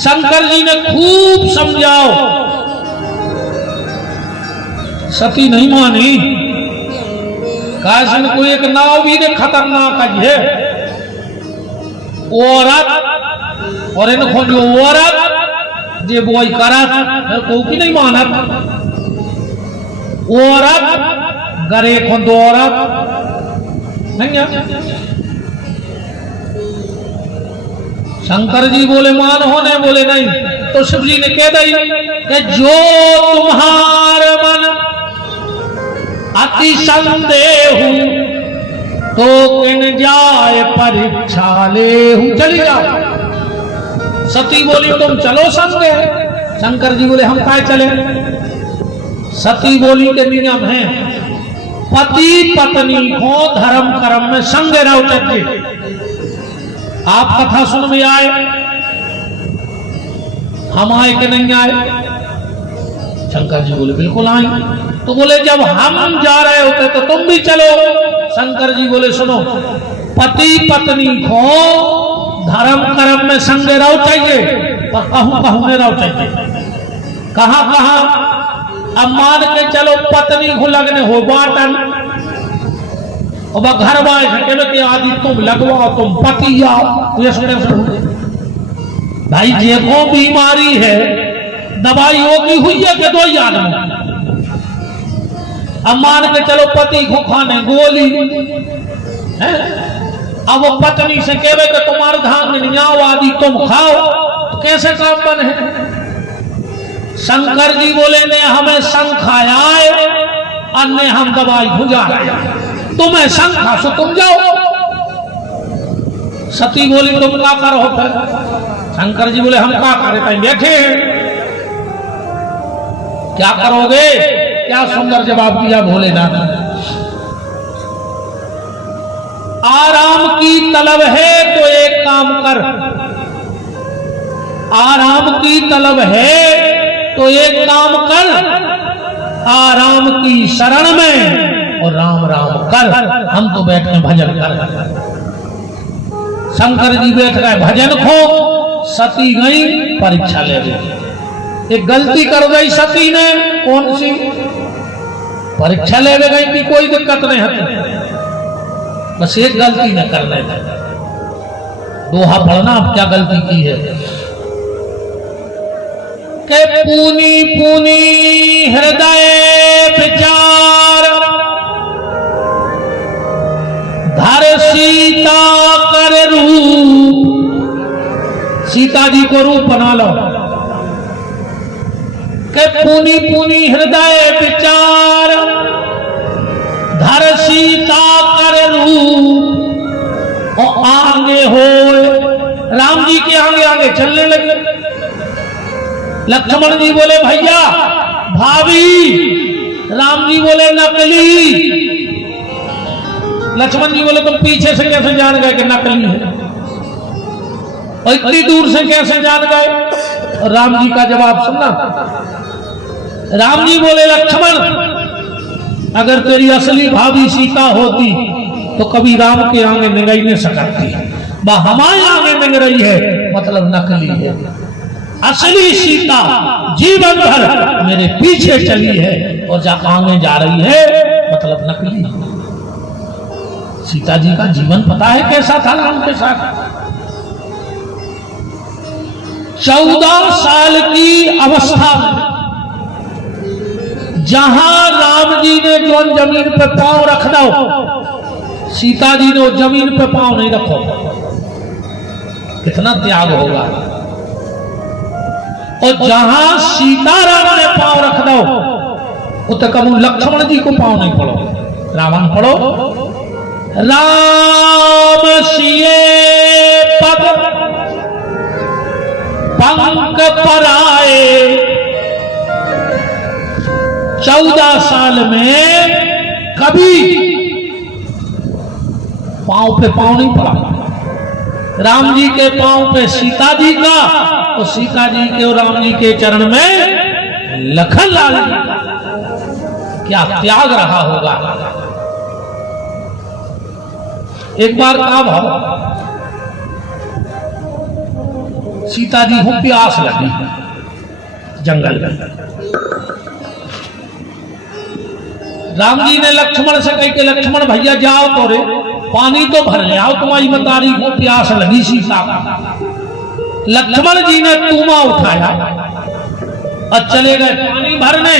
शंकर जी ने खूब समझाओ, सती नहीं मानी। काशन को एक नाव भी ने खतरनाक है औरत, और इनको जो औरत जे बोई करत को की नहीं मानत, औरत गरे को दो औरत नहीं है। शंकर जी बोले मान होने, बोले नहीं। तो शिव जी ने कह दी कि जो तुम्हार मन अति संदेह तो किन जाए परीक्षा ले, चली जाओ। सती बोली तुम चलो संगे। शंकर जी बोले हम काय चले। सती बोली के नियम है पति पत्नी को धर्म कर्म में संग रहो चाहिए। आप कथा सुन में आए, हम आए कि नहीं आए। शंकर जी बोले बिल्कुल आए। तो बोले जब हम जा रहे होते तो तुम भी चलो। शंकर जी बोले सुनो, पति पत्नी को धर्म कर्म में संग रहो चाहिए, पर कहूं कहूं में रहो चाहिए। कहां कहां? अब मान के चलो पत्नी को लगने हो बाटन, और घर वाले के आदि तुम लगवाओ, तुम पति आओ। ये सुने भाई जे को बीमारी है दवाई होगी हुई है कि दो याद में। अब मान के चलो पति को खाने गोली है, अब वो पत्नी से कहे कि तुम्हारे धाम में नहीं आओ आदि तुम खाओ, तो कैसे काम बने। शंकर जी बोले ने हमें संखाया है, अन्य हम दवाई भुजा तुम्हें संखा सो तुम जाओ। सती बोली तुम क्या करो फिर। शंकर जी बोले हम क्या करे, कहीं बैठे हैं। क्या करोगे? क्या सुंदर जवाब दिया भोलेनाथ। आराम की तलब है तो एक काम कर, आराम की तलब है तो एक काम कर, आराम की शरण में और राम राम कर। हम तो बैठ के भजन कर। शंकर जी बैठ गए भजन को, सती गई परीक्षा ले गई। एक गलती कर गई सती ने, कौन सी? परीक्षा ले गई कि कोई दिक्कत नहीं है, बस एक गलती न करने दे। दोहा पढ़ना अब क्या गलती की है के पूनी पूनी हृदय विचार धर सीता कर रूप। सीता जी को रूप बना लो। के पूनी पूनी हृदय विचार धर सीता कर रूप। और आगे हो राम जी के आगे आगे चलने लगे। लक्ष्मण जी बोले भैया भाभी, राम जी बोले नकली। लक्ष्मण जी बोले तुम पीछे से कैसे जान गए कि नकली है, और इतनी दूर से कैसे जान गए। राम जी का जवाब सुनना। राम जी बोले लक्ष्मण अगर तेरी असली भाभी सीता होती तो कभी राम के आगे निगई नहीं सकती, वह हमारे आगे निग रही है मतलब नकली है। असली सीता जीवन भर मेरे पीछे चली है और जब आगे जा रही है मतलब नकली। सीता जी का जीवन पता है कैसा था राम के साथ। 14 साल की अवस्था में जहां राम जी ने जो जमीन पे पांव रख दो, सीता जी ने जमीन पे पांव नहीं रखो। कितना त्याग होगा। और जहां सीताराम ने पांव रख दो, उत कबू लक्ष्मण जी को पांव नहीं पड़ो, रावण पढ़ो। राम सिए पद पंख पराए। 14 साल में कभी पांव पे पांव नहीं पड़ा। राम जी के पांव पे सीता जी का, और सीता जी के और राम जी के चरण में लखन लाल जी का। क्या त्याग रहा होगा। एक बार कहा भाव सीता जी को प्यास लगी जंगल में। राम जी ने लक्ष्मण से कही कि लक्ष्मण भैया जाओ तो रे पानी तो भर ले आओ, तुम्हारी मतारी को प्यास लगी सीता को। लक्ष्मण जी ने तूमा उठाया और चले गए पानी भरने।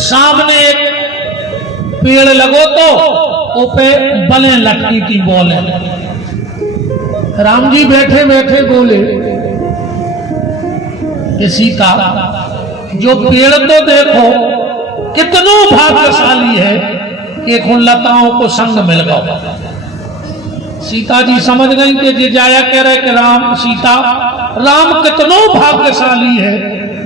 सामने एक पेड़ लगो तो ऊपे बले लटकी की बोले। राम जी बैठे बैठे बोले कि सीता जो पेड़ तो देखो कितनो भाग्यशाली है कि उन लताओं को संग मिल गया। सीता जी समझ गई कि जे जाया कह रहे कि राम सीता राम कितनो भाग्यशाली है,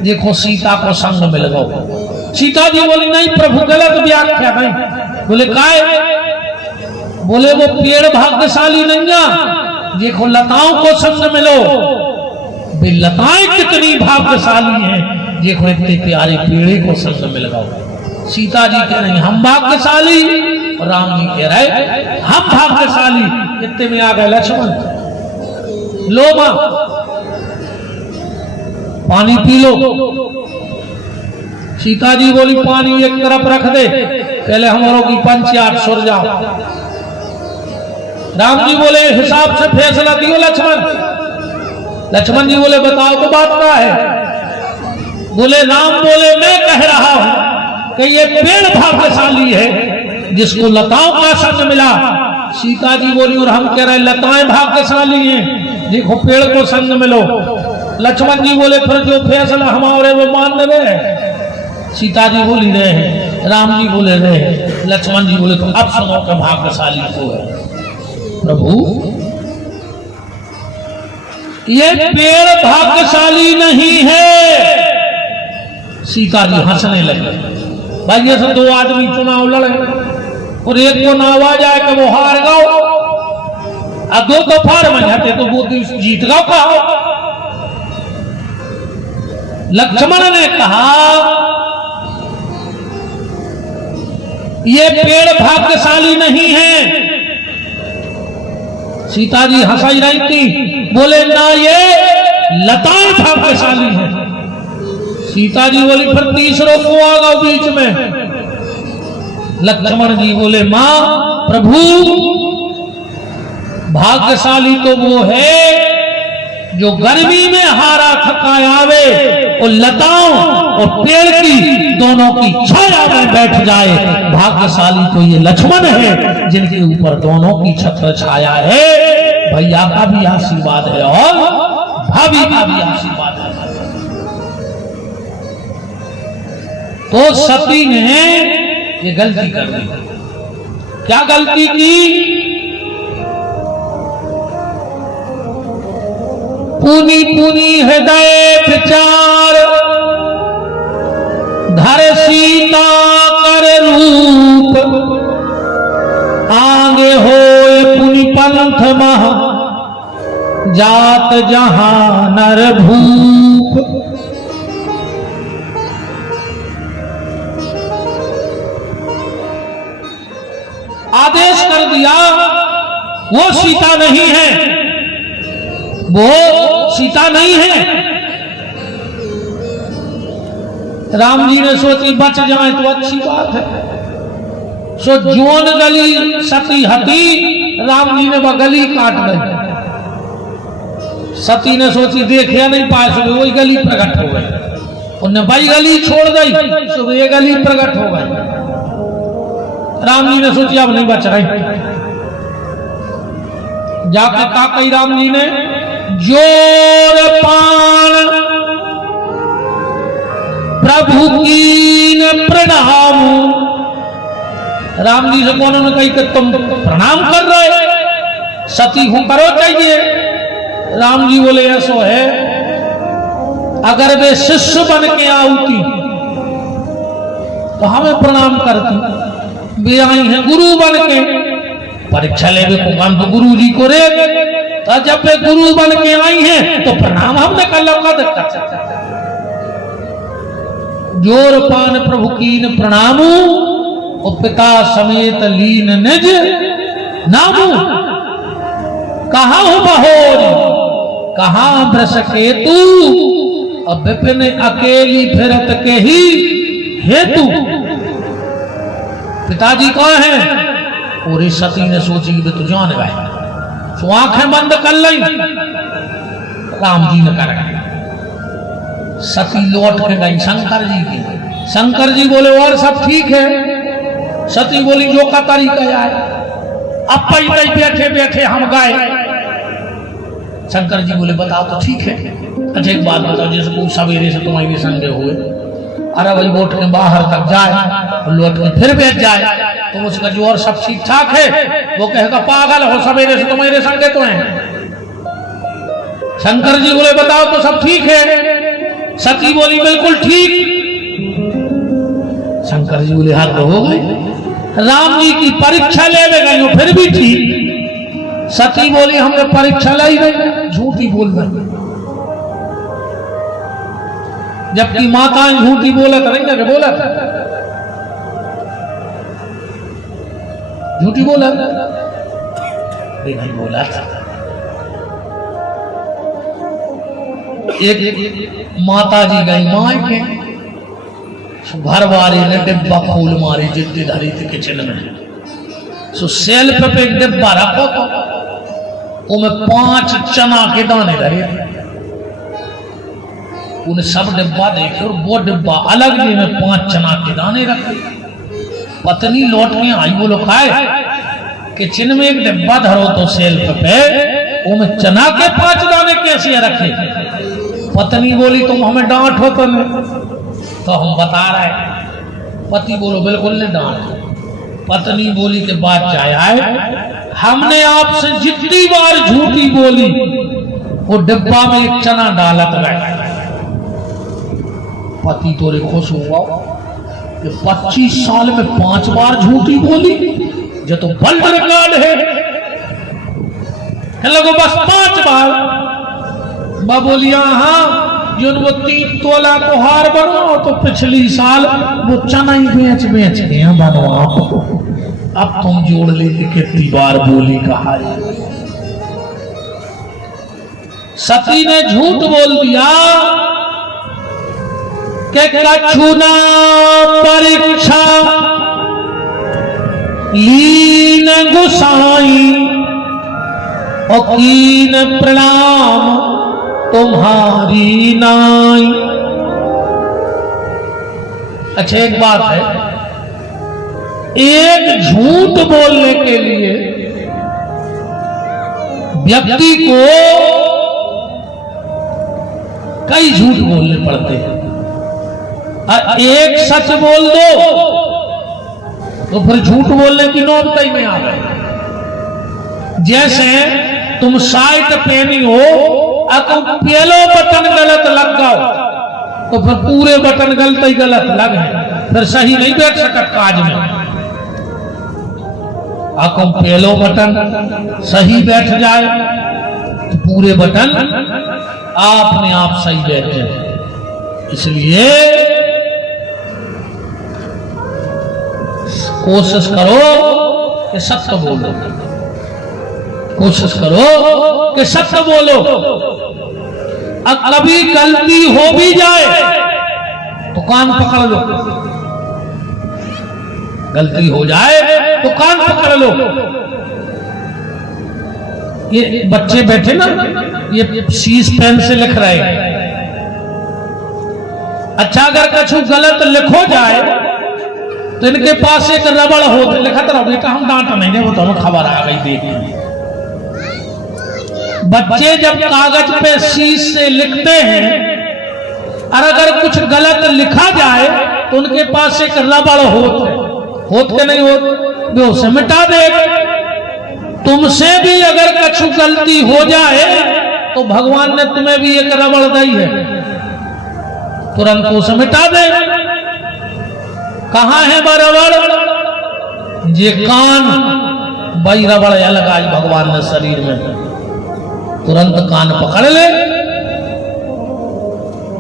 देखो सीता को संग मिल गया। सीता जी बोली नहीं प्रभु गलत व्याख्या नहीं। बोले काय? बोले वो पेड़ भाग्यशाली नहीं है, देखो लताओं को संग मिलो। वे लताएं कितनी भाग्यशाली हैं, देखो इतने प्यारे पेड़े को संग मिल गया। सीता जी कह रही हम भाग्यशाली, राम जी कह रहे हम भाग्यशाली। इतने में आ गए लक्ष्मण, लो मां पानी पी लो। सीता जी बोली पानी एक तरफ रख दे, पहले हमारों की पंचायत सुर जाओ। राम जी बोले हिसाब से फैसला दियो लक्ष्मण। लक्ष्मण जी बोले बताओ तो बात क्या है? बोले राम बोले मैं कह रहा हूं कि ये पेड़ भाग्यशाली है जिसको लताओं का संग मिला। सीता जी बोली और हम कह रहे लताएं भाग्यशाली हैं, देखो पेड़ को संग मिलो। लक्ष्मण जी बोले फिर जो फैसला हमारे वो मान रहे। सीता जी बोली रहे, राम जी बोले रहे, लक्ष्मण जी बोले तो अब सुनो का भाग्यशाली को है। प्रभु ये पेड़ भाग्यशाली नहीं है। सीता जी हंसने लगे। भाई ऐसे दो आदमी चुनाव लड़े और एक को ना आवाज आए कि वो हार गओ, अब दो तो फार में जाते तो वो जीत गओ कहा। लक्ष्मण ने कहा ये पेड़ भाग्यशाली नहीं है। सीता जी हंसाई रही थी, बोले ना ये लताएं भाग्यशाली है। सीता जी बोली फिर तीसरों को आ गओ बीच में। लक्ष्मण जी बोले मां प्रभु भाग्यशाली तो वो है जो गर्मी में हारा थका आवे और लताओं और पेड़ की दोनों की छाया में बैठ जाए। भाग्यशाली तो ये लक्ष्मण है जिनके ऊपर दोनों की छत्र छाया है। भैया का भी आशीर्वाद है और भाभी का भी आशीर्वाद है। तो सती ने ये गलती कर दी। क्या गलती की? पुनी पुनी हृदय विचार धर सीता कर रूप आगे होए पुनि पंथ महा जात जहां नर भूप। आदेश कर दिया वो सीता नहीं है, वो सीता नहीं है। राम जी ने सोची बच जाए तो अच्छी बात है। सो जोन गली सती हती, राम जी ने वह गली काट दी। सती ने सोची देखिया नहीं पाए, सुबह वही गली प्रकट हो गई। उन्हें वही गली छोड़ दी, सुबह ये गली प्रकट हो गई। राम जी ने सोची अब नहीं बच रही। जाकर का कही राम जी ने जोर पान प्रभु कीन प्रणाम। राम जी से कौन ने कही कि तुम प्रणाम कर रहे, सती हूं करो चाहिए। राम जी बोले ऐसो है अगर वे शिष्य बन के आऊती तो हमें प्रणाम करती। वे आई हैं गुरु बन के, परीक्षा लेवे को काम तो गुरु जी को रे। तो जब वे गुरु बन के आई हैं तो प्रणाम हमने कर लगा देखा। जोर पान प्रभु कीन प्रणामू और पिता समेत लीन निज नामू। कहा हो बहोरी कहाँ भ्रस केतु, अब विपिन अकेली फिरत के ही हेतु। पिताजी कौन है? पूरी सती ने सोची कि तू जान गए, तो आंखें बंद कर ली, राम जी ने कर। सती लौट के गई शंकर जी की। शंकर जी बोले और सब ठीक है। सती बोली जो का तरीका है, अब पहले बैठे बैठे हम गए। शंकर जी बोले बताओ तो ठीक है। अच्छा एक बात बताओ, जैसे सवेरे से तुम्हारे संगे हुए, अरे भाई उठ के बाहर तक जाए, लौट के फिर बैठ जाए, तो उसका जो और सब ठीक ठाक है, वो कहेगा पागल हो, सवेरे से तुम्हारे संगे तो हैं। शंकर जी बोले बताओ तो सब ठीक है। सती बोली बिल्कुल ठीक। शंकर जी बोले हाथ हो गए, राम जी की परीक्षा ले गई हो फिर भी ठीक। सती बोली हमने परीक्षा लाई नहीं, झूठी बोल रही, जबकि माताएं झूठी बोला था नहीं ना, बोला था झूठी बोला नहीं बोला था। एक माता जी गई माई के, घर वाले ने डिब्बा खोल मारी जितनी धरी थी किचन में, सो सेल्फ पे एक डिब्बा रखो तो उनमें 5 चना के दाने धरे थे। उन्हें सब डिब्बा देखे और वो डिब्बा अलग ही में 5 चना के दाने रखे। पत्नी लौट के आई, बोलो खाए किचन में एक डिब्बा धरो तो सेल्फ पे, उनमें चना के 5 दाने कैसे रखे? पत्नी बोली तुम हमें डांट हो तो नहीं, तो हम बता रहे। पति बोलो बिल्कुल नहीं डांट। पत्नी बोली के बाद चाहे आए, हमने आपसे जितनी बार झूठी बोली वो डिब्बा में एक चना डालत गए। पति तोरे खुश हुआ कि 25 साल में 5 बार झूठी बोली, जो तो वर्ल्ड रिकॉर्ड है। लगो बस 5 बार। मैं बोलिया हाँ, जो वो 3 तोला को हार बनवाओ तो पिछली साल वो चना ही बेच बेच के बनवाओ। अब तुम जोड़ लेते कितनी बार बोली कहा। सती ने झूठ बोल दिया कि कछुना परीक्षा लीन गुसाई और कीन प्रणाम तुम्हारी नाई। अच्छा एक बात है, एक झूठ बोलने के लिए व्यक्ति को कई झूठ बोलने पड़ते हैं। एक सच बोल दो तो फिर झूठ बोलने की नौबत ही में आ गए। जैसे तुम शर्ट पहनी हो, अगर पहलो बटन गलत लग जाओ तो फिर पूरे बटन गलत ही गलत लगे, फिर सही नहीं बैठ सकत काज में। अगर पहलो बटन सही बैठ जाए तो पूरे बटन अपने आप सही बैठ जाए। इसलिए कोशिश करो कि सत्य बोलो, कोशिश करो कि सत्य बोलो। अब कभी गलती हो भी जाए तो कान पकड़ लो, गलती हो जाए तो कान पकड़ लो। ये बच्चे बैठे ना, ये शीश पेन से लिख रहे हैं। अच्छा अगर कुछ गलत लिखो जाए तो इनके पास एक रबड़ हो, लिखा था बेटा हम डांट नहीं दे, वो तो हमें खबर आ गई देख के। बच्चे जब कागज पे शीश से लिखते हैं और अगर कुछ गलत लिखा जाए तो उनके पास एक रबड़ होत के नहीं होत, वे उसे मिटा दे। तुमसे भी अगर कुछ गलती हो जाए तो भगवान ने तुम्हें भी एक रबड़ दी है, तुरंत उसे मिटा दे। कहां है रबड़? जे कान भाई रबड़ लगाई भगवान ने शरीर में, तुरंत कान पकड़ ले,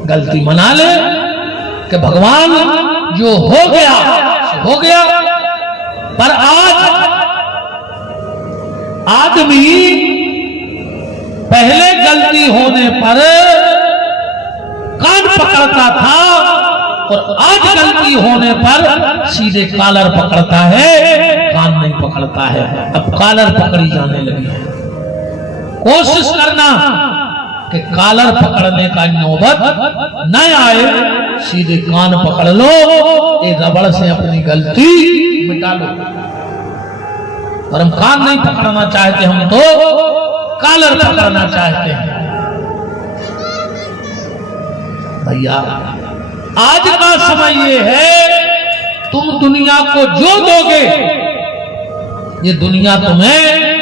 गलती मना ले कि भगवान जो हो गया सो हो गया। पर आज आदमी पहले गलती होने पर कान पकड़ता था और आज गलती होने पर सीधे कॉलर पकड़ता है, कान नहीं पकड़ता है। अब कॉलर पकड़ी जाने लगी है। कोशिश करना कि कॉलर पकड़ने का नौबत न आए, सीधे कान पकड़ लो, ये रबड़ से अपनी गलती मिटा लो। और हम कान नहीं पकड़ना चाहते, हम तो कॉलर पकड़ना चाहते हैं। भैया आज का समय ये है, तुम दुनिया को जो दोगे ये दुनिया तुम्हें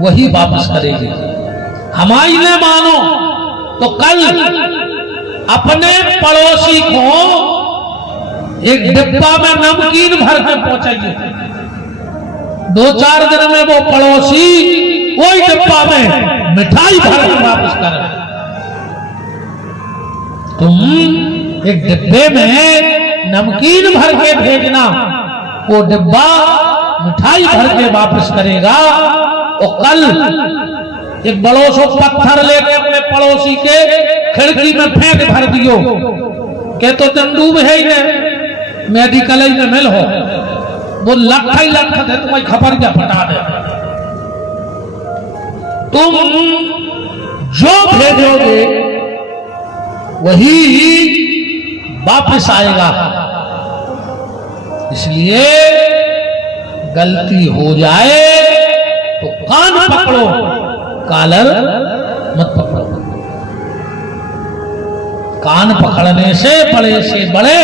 वही वापस करेगी। हमारी ने मानो तो कल अपने पड़ोसी को एक डिब्बा में नमकीन भर के पहुंचाइए, 2-4 दिन में वो पड़ोसी वही डिब्बा में मिठाई भर के वापस कर। तुम एक डिब्बे में नमकीन भर के भेजना, वो डिब्बा मिठाई भर के वापस करेगा। और कल एक बड़ो सो पत्थर लेके अपने पड़ोसी के खिड़की में फेंक भर दियो के तो तंदूब है ही नहीं, मेडिकल में मिल हो, वो लखा ही लखा है, तुम्हें खबर क्या फटा दे। तुम जो भेजोगे वही वापस आएगा। इसलिए गलती हो जाए तो कान पकड़ो, कॉलर मत पकड़ो। कान पकड़ने से बड़े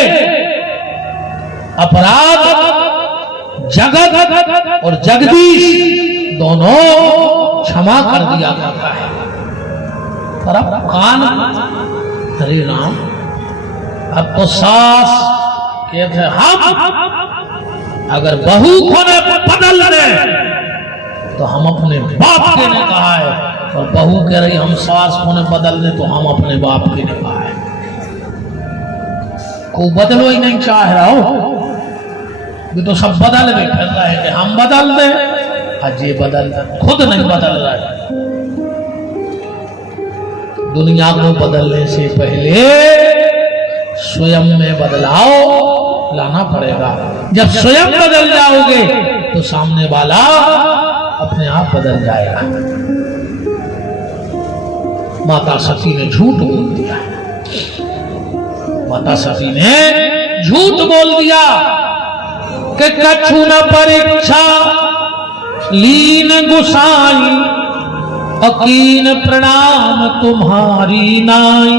अपराध जगत और जगदीश दोनों क्षमा कर दिया करता है। पर अब कान, हरे राम, अब तो सास कहते हैं हम अगर बहू को ने बदल दे तो हम अपने बाप के ने कहा है, और बहू कह रही हम सास को ने बदल दे तो हम अपने बाप के ने कहा है। को बदलो ही नहीं चाह रहा हो, ये तो सब बदल में फिर रहा है कि हम बदल दे, आज ये बदल खुद नहीं बदल रहा है। दुनिया को बदलने से पहले स्वयं में बदलाव लाना पड़ेगा। जब स्वयं बदल जाओगे तो सामने वाला अपने आप बदल जाएगा। माता सती ने झूठ बोल दिया, माता सती ने झूठ बोल दिया कि कछु न परीक्षा लीन गुसाई, अकीन प्रणाम तुम्हारी नाई।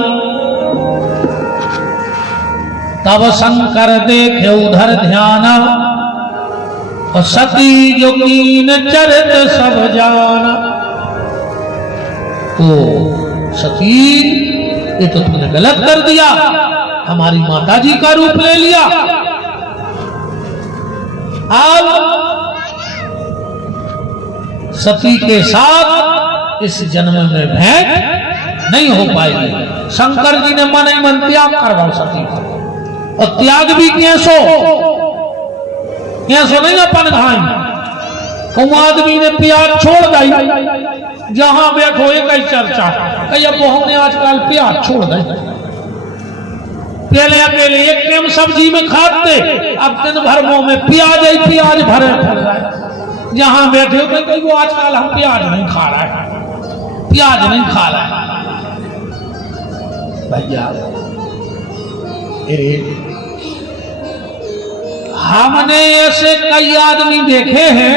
तब शंकर देखे उधर ध्याना, और सती जो कीन चरित सब जाना। तो सती ये तो तुमने गलत कर दिया, हमारी माता जी का रूप ले लिया। अब सती के साथ इस जन्म में भेंट नहीं हो पाएगी। शंकर जी ने मन ही मन त्याग करवाओ सती को, और त्याग भी कैसो नहीं अपन घाई। तुम आदमी ने प्याज छोड़ दी, जहां बैठो एक ही चर्चा कही अब हमने आजकल प्याज छोड़ दी। पहले अकेले एक टाइम सब्जी में खाते, अब दिन भर मुंह में प्याज भरे फिर रहा है। जहां बैठे हो कहीं वो आजकल हम प्याज नहीं खा रहा है, प्याज नहीं खा रहा है। भैया हमने ऐसे कई आदमी देखे हैं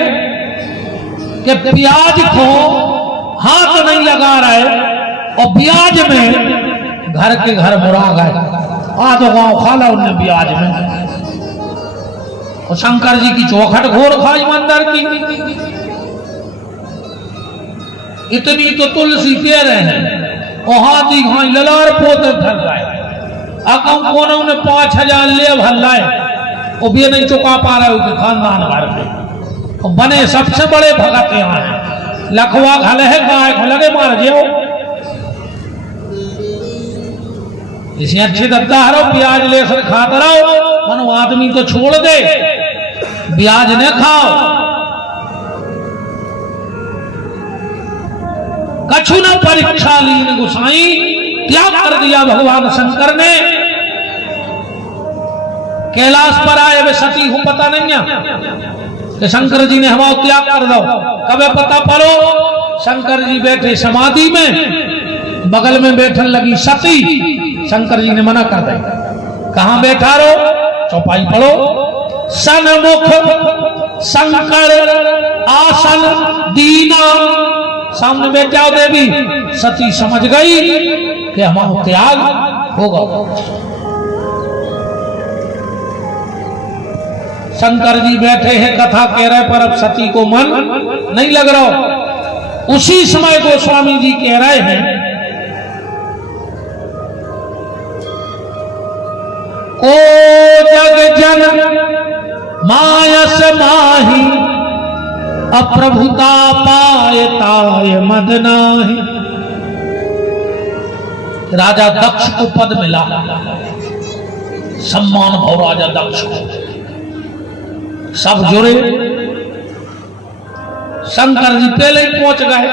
कि प्याज को हाथ नहीं लगा रहे और ब्याज में घर के घर मुरा गए। आज गांव खा ला उन्हें ब्याज में, और शंकर जी की चौखट घोर खाई मंदिर की। इतनी तो तुलसी पे रहे हैं और हाथी घाई ललार पोते फिर रहे। अकाउंट कोने उन्हें 5,000 ले भल्लाए, वो भी नहीं चुका पा रहे हो खानदान भर में। बने सबसे बड़े भगत यहाँ है, लखवा घले है गाय को लगे मार जाओ। इसे अच्छी दत्ता हरो प्याज लेकर खाता रहो, मनो आदमी तो छोड़ दे, ब्याज न खाओ। कछु न परीक्षा लीन गुसाई, त्याग कर दिया भगवान शंकर ने। कैलाश पर आए वे सती हूं पता नहीं है कि शंकर जी ने हवा त्याग कर दो, कबे पता पड़ो। शंकर जी बैठे समाधि में, बगल में बैठन लगी सती। शंकर जी ने मना कर दिया, कहां बैठा रो, चौपाई पढ़ो। सन्मुख शंकर आसन दीना, सामने बैठ जाओ देवी। सती समझ गई कि हमारा त्याग होगा। शंकर जी बैठे हैं, कथा कह रहे, पर अब सती को मन नहीं लग रहा। उसी समय गोस्वामी जी कह रहे हैं, ओ जग जन मायस माही, अप्रभुता पायताय मद नाही। राजा दक्ष को पद मिला, सम्मान भाव राजा दक्ष को, सब जुड़े। शंकर जी पहले ही पहुंच गए।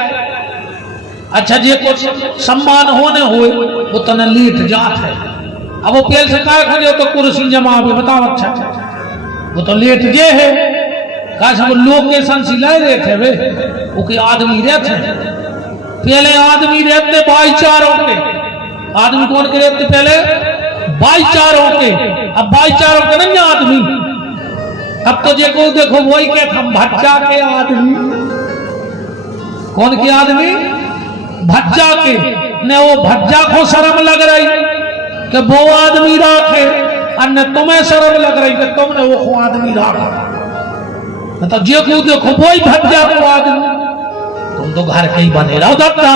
अच्छा जी कुछ सम्मान होने हुए वो तने लेट जात है। अब वो पहले से कहा खड़े हो तो कुर्सी जमा भी बताओ। अच्छा वो तो लेट जे है, कहा सब लोकेशन सिलाए रहे थे वे, वो के आदमी रहते। पहले आदमी रहते भाईचारों के। आदमी कौन के रहते पहले? भाईचारों के। अब भाईचारों के नहीं आदमी। अब तो देखो देखो वही के हम भज्जा के आदमी। कौन के आदमी? भज्जा के। ने वो भज्जा को शर्म लग रही कि वो आदमी राखे, और न तुम्हें शर्म लग रही कि तुमने वो आदमी राखा। मतलब जे को देखो वही भज्जा को आदमी। तुम तो घर के ही बने रहो दत्ता।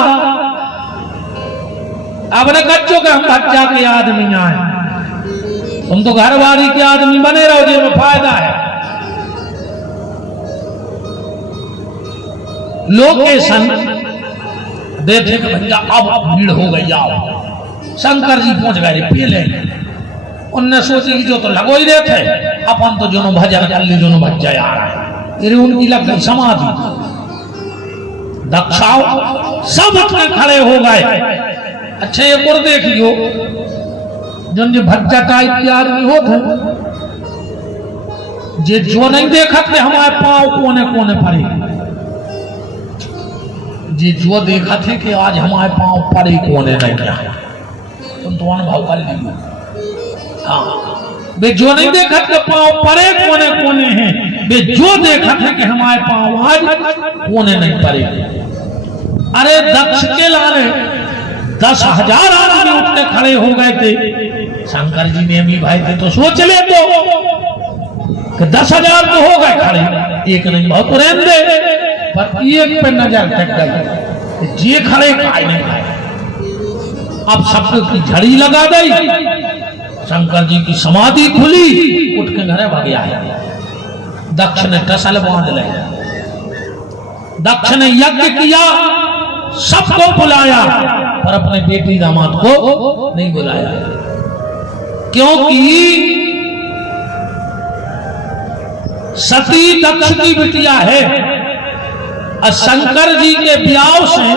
अब ने कच्चों के हम भज्जा के आदमी आए, तुम तो घरवारी के आदमी बने रहो, जे में फायदा है। लोकेशन देखे कि भैया अब भीड़ हो गई, आओ। शंकर जी पहुंच गए पहले। उनने सोची कि जो तो लगो ही रहे थे, अपन तो जो भजन कर ली, जो भज जाए आ रहा है। फिर उनकी लग गई समाधि। दक्षाओ सब उठने खड़े हो गए। अच्छा एक और देख लियो, जो भज्जा टाइप के आदमी होते, जो नहीं देखा थे हमारे पांव कोने कोने पड़े, जो देखा थे कि आज हमारे पांव पड़े कोने नहीं आए, तुम तो अनुभव कर लीजिए। हाँ वे जो नहीं देखा थे पांव पड़े कोने कोने हैं, वे जो देखा थे कि हमारे पांव आज कोने नहीं पड़े। अरे दक्ष के लारे 10,000 आदमी उठने खड़े हो गए थे। शंकर जी ने भी भाई थे तो सोच ले तो कि 10,000 तो हो गए खड़े, एक नहीं बहुत रहने दे। पर एक पे नजर तक गई, जे खड़े खाए नहीं खाए। अब सबको की झड़ी लगा दी। शंकर जी की समाधि खुली, उठ के घरे भाग गया। दक्ष ने टसल बांध लिया। दक्ष ने यज्ञ किया, सबको बुलाया, पर अपने बेटी दामाद को नहीं बुलाया, क्योंकि सती दक्ष की बिटिया है। और शंकर जी के ब्याह से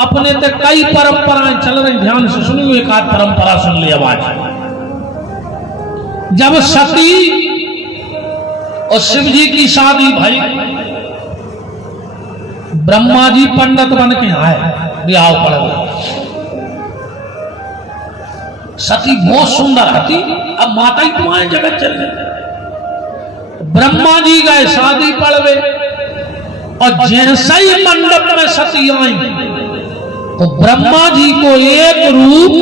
अपने तक कई परंपराएं चल रही। ध्यान से सुनिए, एक आध परंपरा सुन ली आवाज। जब सती और शिव जी की शादी भई, ब्रह्मा जी पंडित बन के आए, ब्याह पड़ गया। सती बहुत सुंदर थी। अब माता ही तुम्हारे जगत चल गई। ब्रह्मा जी गए, शादी पड़ गए, और जैसे ही मंडप में सती आई तो ब्रह्मा जी को एक रूप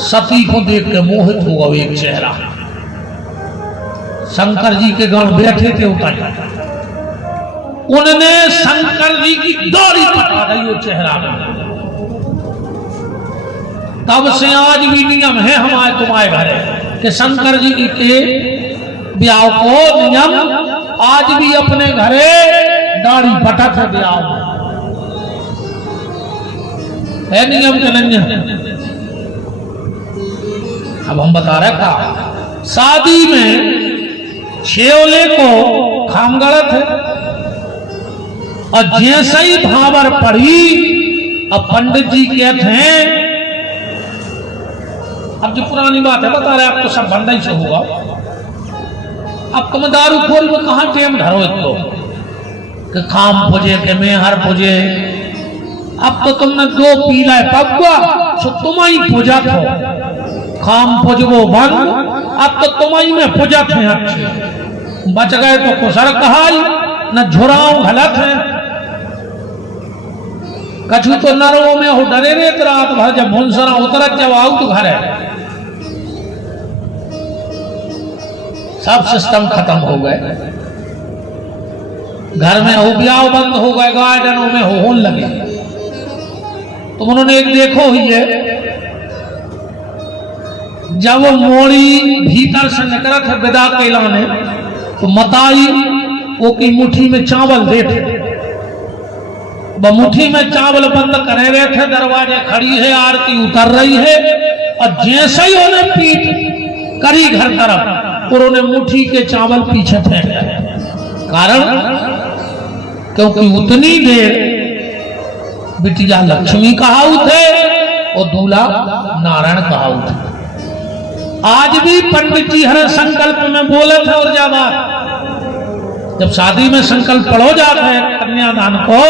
सती को देख के मोहित हुआ, एक चेहरा। शंकर जी के गण बैठे थे उतर, उन्होंने शंकर जी की दाढ़ी पकड़ा दी वो चेहरा में। तब से आज भी नियम है हमारे तुम्हारे घर कि शंकर जी के ब्याह को नियम आज भी अपने घरे दाढ़ी पटक है ब्याह है नियम के नहीं। अब हम बता रहे था शादी में छेवले को खाम गलत है, और जैसे ही भावर पड़ी, अब पंडित जी कहते हैं, अब जो पुरानी बात है बता रहे, अब तो सब बंदा ही से होगा, अब तुम दारू खोल में कहां टेम धरो इतो कि खाम पुजे के मेहर पुजे, अब तो तुमने दो पीला पगवा सो तुम ही पूजा थो, खाम पुजबो बंद, अब तो तुम ही में पूजा थे अच्छे, बच गए तो कुसर कहाई न झुराओ गलत है, कछु तो नरो में हो डरे रेत रात भर, जब मुंसरा उतरत जब आउट घर है, सब सिस्टम खत्म हो गए, घर में हो ब्याह बंद हो गए, गार्डनों में होने लगे। तो उन्होंने एक देखो ही है, जब मोड़ी भीतर से निकलत है विदा कैलाने, तो मताई वो की मुट्ठी में चावल देते, मुट्ठी में चावल बंद करे हुए थे, दरवाजे खड़ी है, आरती उतर रही है, और जैसे ही उन्हें पीठ करी घर तरफ, उन्होंने मुट्ठी के चावल पीछे फेंक दिए, कारण क्योंकि उतनी देर बिटिया लक्ष्मी कहावत है और दूल्हा नारायण कहावत है। आज भी पंडित जी हर संकल्प में बोले थे, और जब शादी में संकल्प पढ़ो जाते हैं कन्यादान को,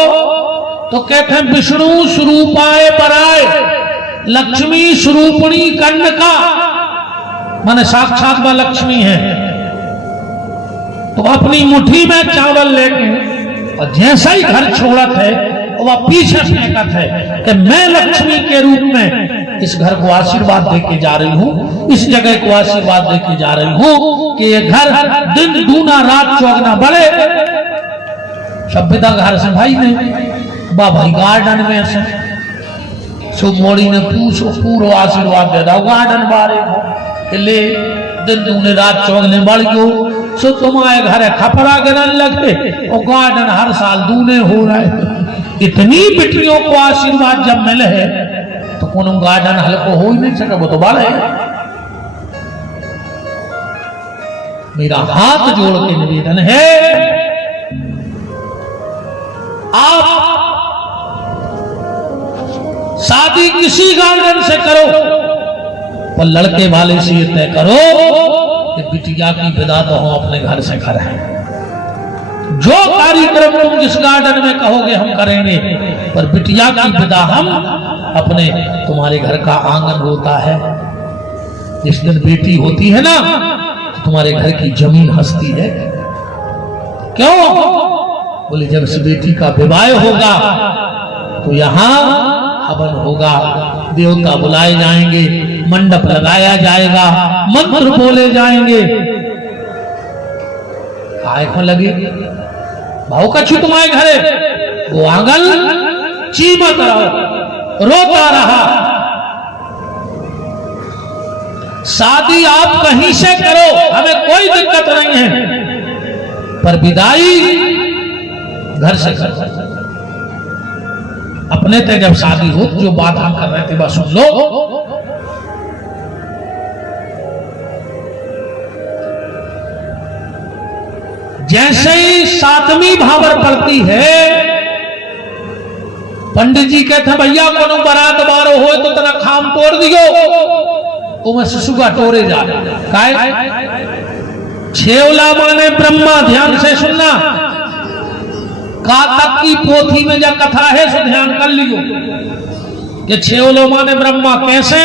तो कहते हैं विष्णु स्वरूपाय पराय लक्ष्मी स्वरूपणी कन्यका, माने साक्षात वह लक्ष्मी है। तो अपनी मुट्ठी में चावल लेके और जैसा ही घर छोड़त है वह पीछे फेंकत है कि मैं लक्ष्मी के रूप में इस घर को आशीर्वाद देके जा रही हूँ, इस जगह को आशीर्वाद देके जा रही हूँ कि ये घर दिन दूना रात चौगना बढ़े। सभ्यता घर से भाई ने भाई गार्डन में से सो मोड़ी ने पूरो आशीर्वाद दे रहा गार्डन बारे को ले दिन दूने रात चौगने बढ़ गयो, सो तुम्हारे घर खपरा गिरन लगे और गार्डन हर साल दूने हो रहे। इतनी बेटियों को आशीर्वाद जब मिले है तो कोनो गार्डन हल्को हो ही नहीं सके, वो तो बड़ा है। मेरा हाथ जोड़ के निवेदन है, आप शादी किसी गार्डन से करो, पर लड़के वाले से ये तय करो कि बिटिया की विदा तो हम अपने घर से करें। जो कार्यक्रम तुम जिस गार्डन में कहोगे हम करेंगे, पर बिटिया की विदा हम अपने, तुम्हारे घर का आंगन होता है, जिस दिन बेटी होती है ना तो तुम्हारे घर की जमीन हंसती है। क्यों? बोले जब इस बेटी का विवाह होगा तो यहाँ हवन होगा, देवता बुलाए जाएंगे, मंडप लगाया जाएगा, मंत्र बोले जाएंगे। काय को लगे भाव कछु तुम्हारे घरे, वो आंगन चीमत रहो, रोता रहा। शादी आप कहीं से करो, हमें कोई दिक्कत नहीं है, पर विदाई घर से करो। अपने ते जब शादी हो, जो बात हम कर रहे थे बस सुन लो। जैसे ही सातवीं भावर पड़ती है, पंडित जी कहते भैया कोनो बारात बारो हो तो तना खाम तोड़ दियो, तो मैं सुसुगा टोरे जा काय छेवला माने ब्रह्मा। ध्यान से सुनना, कातक की पोथी में जो कथा है सो ध्यान कर लियो कि छेवलो माने ब्रह्मा। कैसे?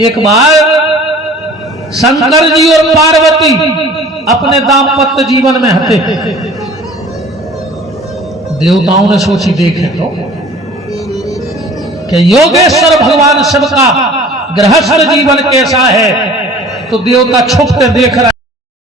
एक बार शंकर जी और पार्वती अपने दाम्पत्य जीवन में हते, देवताओं ने सोची देखे तो कि योगेश्वर भगवान शिव का गृहस्थ जीवन कैसा है, तो देवता छुप के देख रहा